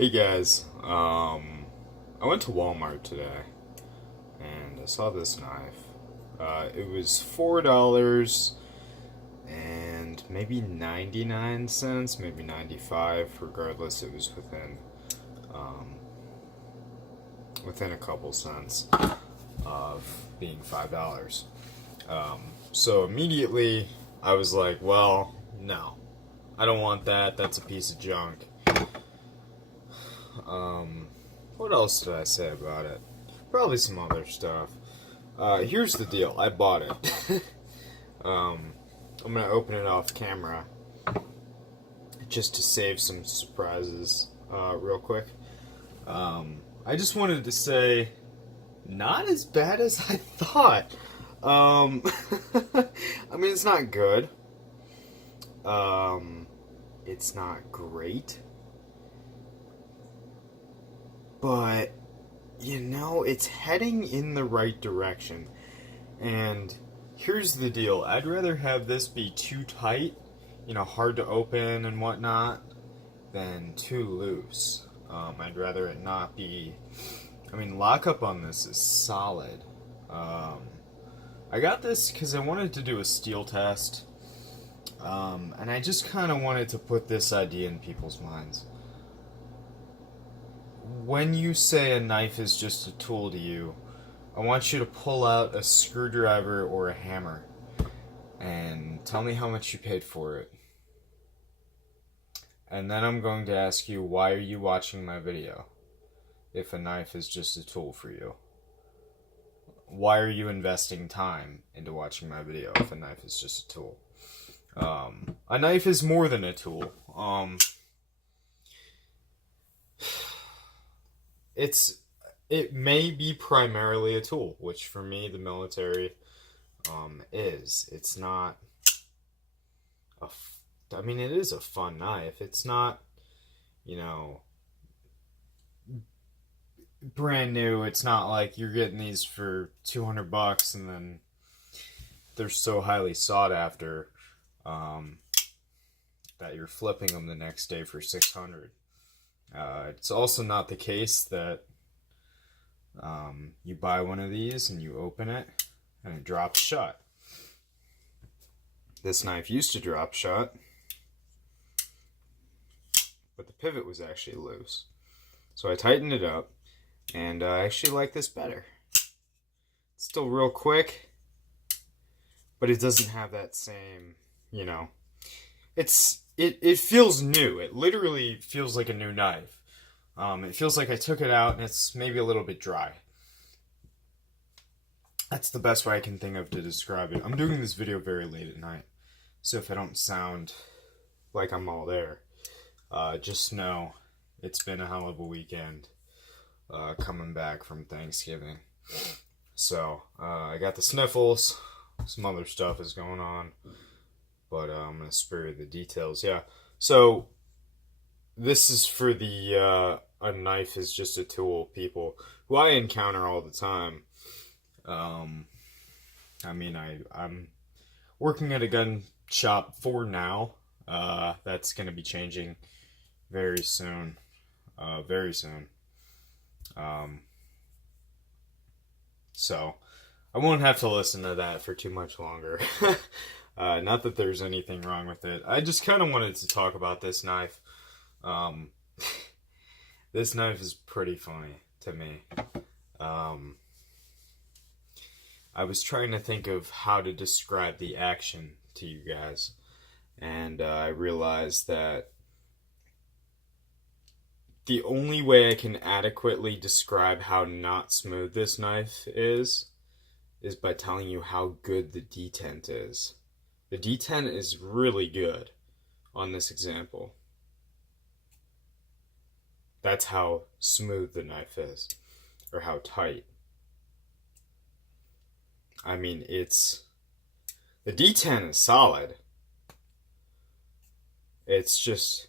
Hey guys, I went to Walmart today and I saw this knife. It was $4 and maybe 99 cents, maybe 95. Regardless, it was um, within a couple cents of being $5. So immediately I was like, well, no, I don't want that. That's a piece of junk. Um, what else did I say about it? Probably some other stuff. Here's the deal. I bought it. I'm gonna open it off camera just to save some surprises, real quick. I just wanted to say, not as bad as I thought. Um, I mean, it's not good. It's not great. But it's heading in the right direction. And here's the deal. I'd rather have this be too tight, hard to open and whatnot, than too loose. I'd rather it not be. Lockup on this is solid. I got this because I wanted to do a steel test. And I just kind of wanted to put this idea in people's minds. When you say a knife is just a tool to you, I want you to pull out a screwdriver or a hammer and tell me how much you paid for it. And then I'm going to ask you, why are you watching my video if a knife is just a tool for you? Why are you investing time into watching my video if a knife is just a tool? A knife is more than a tool. It may be primarily a tool, which for me, the military, is. It's not it is a fun knife. It's not, brand new. It's not like you're getting these for $200 and then they're so highly sought after, that you're flipping them the next day for 600. It's also not the case that you buy one of these and you open it and it drops shut. This knife used to drop shut, but the pivot was actually loose. So I tightened it up, and I actually like this better. It's still real quick, but it doesn't have that same, it feels new. It literally feels like a new knife. It feels like I took it out and it's maybe a little bit dry. That's the best way I can think of to describe it. I'm doing this video very late at night, so if I don't sound like I'm all there, just know it's been a hell of a weekend, coming back from Thanksgiving. So, I got the sniffles, some other stuff is going on, but I'm going to spare you the details. Yeah, so this is for the a knife is just a tool people who I encounter all the time. I'm working at a gun shop for now. That's going to be changing very soon. Very soon. So I won't have to listen to that for too much longer. Not that there's anything wrong with it. I just kind of wanted to talk about this knife. This knife is pretty funny to me. I was trying to think of how to describe the action to you guys, and I realized that the only way I can adequately describe how not smooth this knife is by telling you how good the detent is. The detent is really good on this example. That's how smooth the knife is, or how tight. The detent is solid. It's just,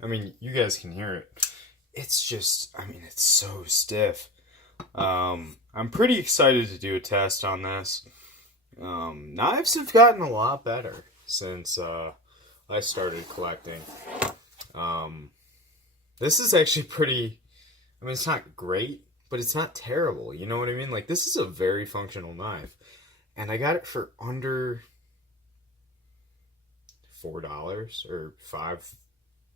you guys can hear it. It's just, it's so stiff. I'm pretty excited to do a test on this. Knives have gotten a lot better since I started collecting. This is actually pretty, I mean, it's not great, but it's not terrible. You know what I mean? Like, this is a very functional knife. And I got it for under $4 or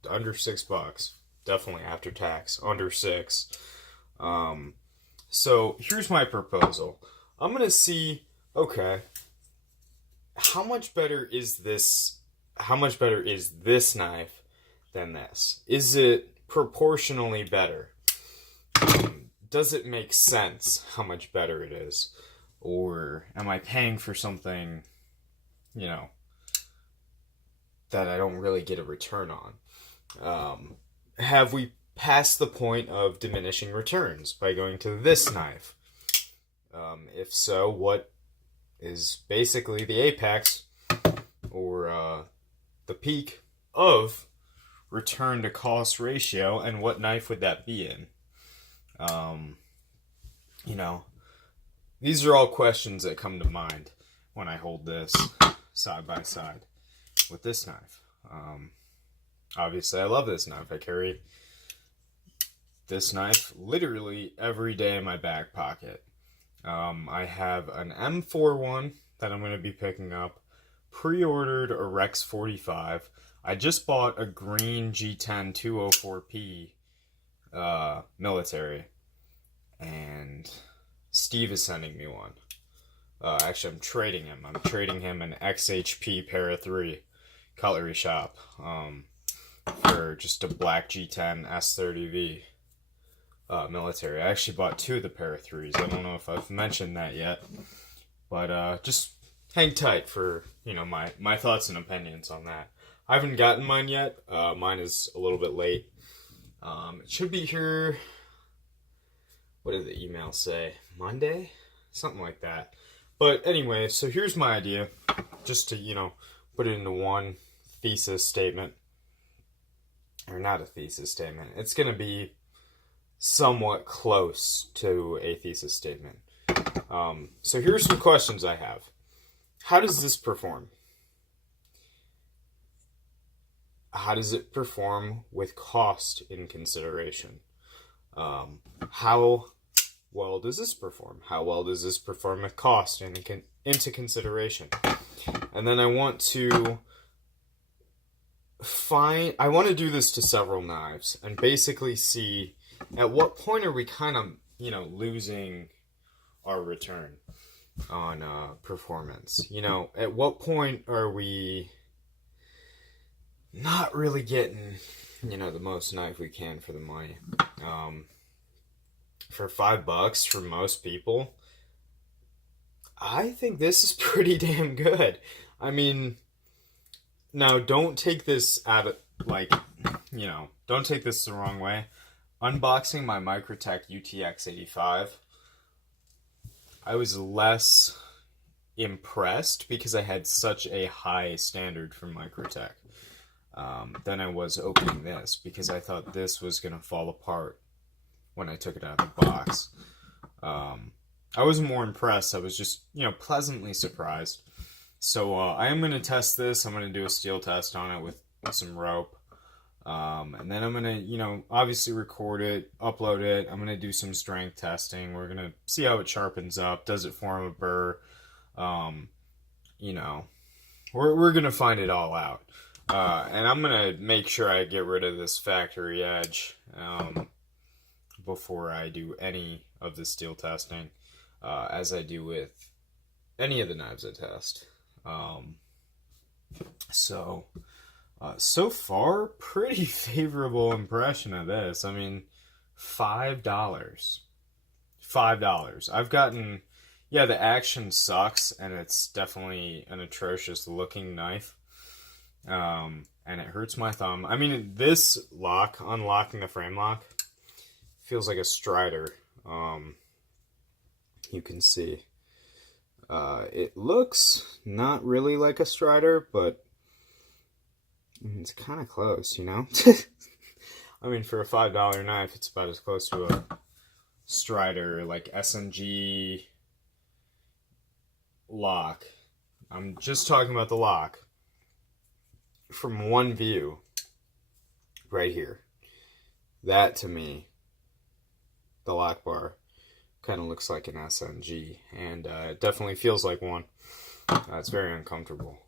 under $6. Definitely after tax, under 6. So here's my proposal. I'm gonna see, okay, how much better is this? How much better is this knife than this? Is it proportionally better? Does it make sense how much better it is? Or am I paying for something, you know, that I don't really get a return on? Have we passed the point of diminishing returns by going to this knife? If so, what is basically the apex or the peak of return to cost ratio, and what knife would that be in? You know, these are all questions that come to mind when I hold this side by side with this knife. Obviously, I love this knife. I carry this knife literally every day in my back pocket. I have an M41 that I'm going to be picking up, pre-ordered a Rex 45. I just bought a green G10 204P military, and Steve is sending me one. Actually, I'm trading him. I'm trading him an XHP Para 3 cutlery shop for just a black G10 S30V military. I actually bought 2 of the Para 3s. I don't know if I've mentioned that yet, but just hang tight for, you know, my thoughts and opinions on that. I haven't gotten mine yet. Mine is a little bit late. It should be here, what did the email say? Monday? Something like that. But anyway, so here's my idea, just to, you know, put it into one thesis statement. Or not a thesis statement. It's going to be somewhat close to a thesis statement. So here's some questions I have. How does this perform? How does it perform with cost in consideration? How well does this perform? How well does this perform with cost into consideration? And then I want to do this to several knives and basically see at what point are we kind of, you know, losing our return on performance. You know, at what point are we not really getting, you know, the most knife we can for the money? For $5 for most people, I think this is pretty damn good. I mean, now don't take this out of, like, you know, don't take this the wrong way. Unboxing my Microtech UTX 85, I was less impressed because I had such a high standard from Microtech than I was opening this, because I thought this was going to fall apart when I took it out of the box. I wasn't more impressed. I was just, you know, pleasantly surprised. So I am going to test this. I'm going to do a steel test on it with some rope. And then I'm going to, you know, obviously record it, upload it. I'm going to do some strength testing. We're going to see how it sharpens up. Does it form a burr? You know, we're going to find it all out. And I'm going to make sure I get rid of this factory edge before I do any of the steel testing, as I do with any of the knives I test. So far, pretty favorable impression of this. I mean, $5. $5. I've gotten, yeah, the action sucks, and it's definitely an atrocious looking knife. And it hurts my thumb. I mean, this lock, unlocking the frame lock, feels like a Strider. You can see. It looks not really like a Strider, but it's kind of close, you know? I mean, for a $5 knife, it's about as close to a Strider, like SMG lock. I'm just talking about the lock. from one view, right here, that to me, the lock bar, kind of looks like an SNG, and it definitely feels like one. It's very uncomfortable.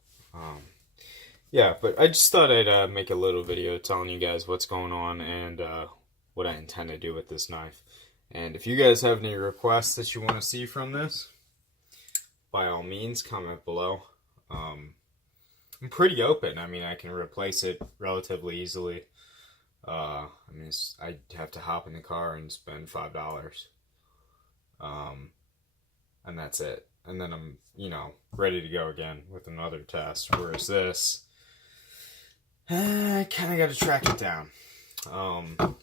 Yeah, but I just thought I'd make a little video telling you guys what's going on and what I intend to do with this knife. And if you guys have any requests that you want to see from this, by all means, comment below. I'm pretty open. I mean, I can replace it relatively easily. I mean, I'd have to hop in the car and spend $5. And that's it. And then I'm, ready to go again with another test. Whereas this, I kind of got to track it down.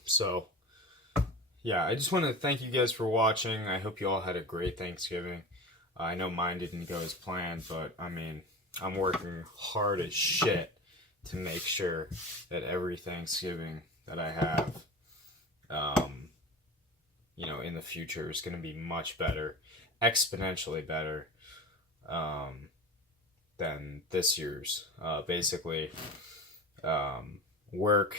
So, yeah, I just want to thank you guys for watching. I hope you all had a great Thanksgiving. I know mine didn't go as planned, but, I mean, I'm working hard as shit to make sure that every Thanksgiving that I have, in the future is going to be much better, exponentially better, than this year's. Basically, work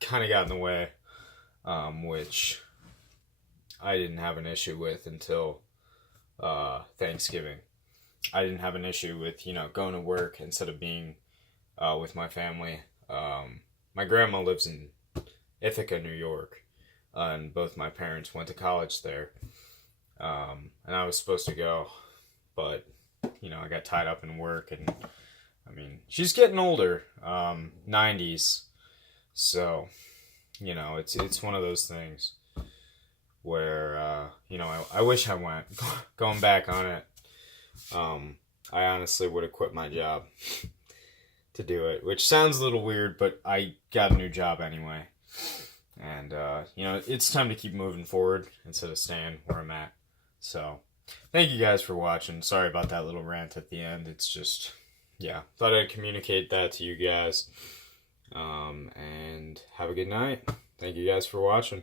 kind of got in the way, which I didn't have an issue with until Thanksgiving. I didn't have an issue with, going to work instead of being with my family. My grandma lives in Ithaca, New York, and both my parents went to college there. And I was supposed to go, but, I got tied up in work, and, I mean, she's getting older, 90s, so, it's one of those things where, I wish I went. Going back on it, I honestly would have quit my job to do it, which sounds a little weird, but I got a new job anyway. And, it's time to keep moving forward instead of staying where I'm at. So, thank you guys for watching. Sorry about that little rant at the end. It's just, thought I'd communicate that to you guys. And have a good night. Thank you guys for watching.